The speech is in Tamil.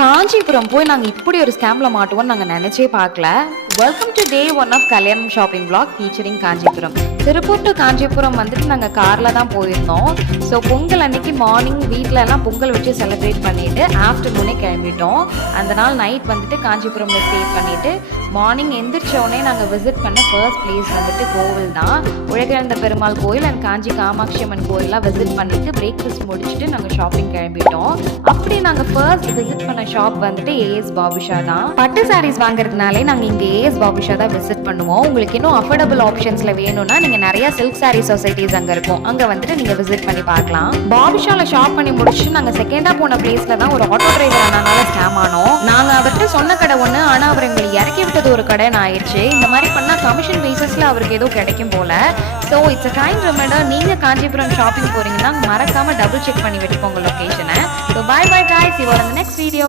காஞ்சிபுரம் போய் நாங்கள் இப்படி ஒரு ஸ்கேமில் மாட்டுவோம்னு நாங்கள் நினச்சே பார்க்கல. Welcome to day one of kalyanam shopping vlog featuring Kanchipuram. Tiruppur to Kanchipuram வந்துட்டு நாங்கள் காரில் தான் போயிருந்தோம். ஸோ பொங்கல் அன்னைக்கு மார்னிங் வீட்டில் எல்லாம் பொங்கல் வச்சு செலிப்ரேட் பண்ணிவிட்டு ஆஃப்டர்நூனே கிளம்பிட்டோம். அந்த நாள் நைட் வந்துட்டு காஞ்சிபுரமில் ஸ்டே பண்ணிவிட்டு மார்னிங் எந்திரிச்சோடனே நாங்கள் விசிட் பண்ண ஃபர்ஸ்ட் பிளேஸ் வந்துட்டு கோவில் தான். உலகளந்த பெருமாள் கோயில் அண்ட் காஞ்சி காமாட்சி அம்மன் கோயிலெலாம் விசிட் பண்ணிவிட்டு பிரேக்ஃபாஸ்ட் முடிச்சுட்டு நாங்கள் ஷாப்பிங் கிளம்பிட்டோம். அப்படி நாங்கள் ஃபர்ஸ்ட் விசிட் பண்ண ஷாப் வந்துட்டு ஏஎஸ் பாபுஷா தான். பட்டு சாரீஸ் வாங்குறதுனாலே நாங்கள் இங்கே ஏஎஸ் பாபுஷா தான் விசிட் பண்ணுவோம். உங்களுக்கு இன்னும் அஃபோர்டபுள் ஆப்ஷன்ஸில் வேணும்னா நீங்கள் நிறைய சில்க் சாரீ சொசைட்டிஸ் அங்கே இருக்கும், அங்கே வந்துட்டு நீங்கள் விசிட் பண்ணி பார்க்கலாம். பாபுஷாவில் ஷாப் பண்ணி முடிச்சுட்டு நாங்கள் செகண்டாக போன பிளேஸில் தான் ஒரு ஆட்டோ டிரைவர் ஆனால ஸ்கேம் ஆனோம். நாங்கள் அவர்கிட்ட சொன்ன கடை ஒன்று, ஆனால் அவர் எங்களை இறக்கி விட்டது ஒரு கடைன்னு ஆயிடுச்சு. இந்த மாதிரி பண்ணால் கமிஷன் பேசிஸில் அவருக்கு ஏதோ கிடைக்கும் போல. So it's a time reminder, நீங்கள் காஞ்சிபுரம் ஷாப்பிங் போகிறீங்கன்னா மறக்காமல் டபுள் செக் பண்ணி வச்சுக்கோங்க லொக்கேஷனை. So bye bye guys, see you all in the next video.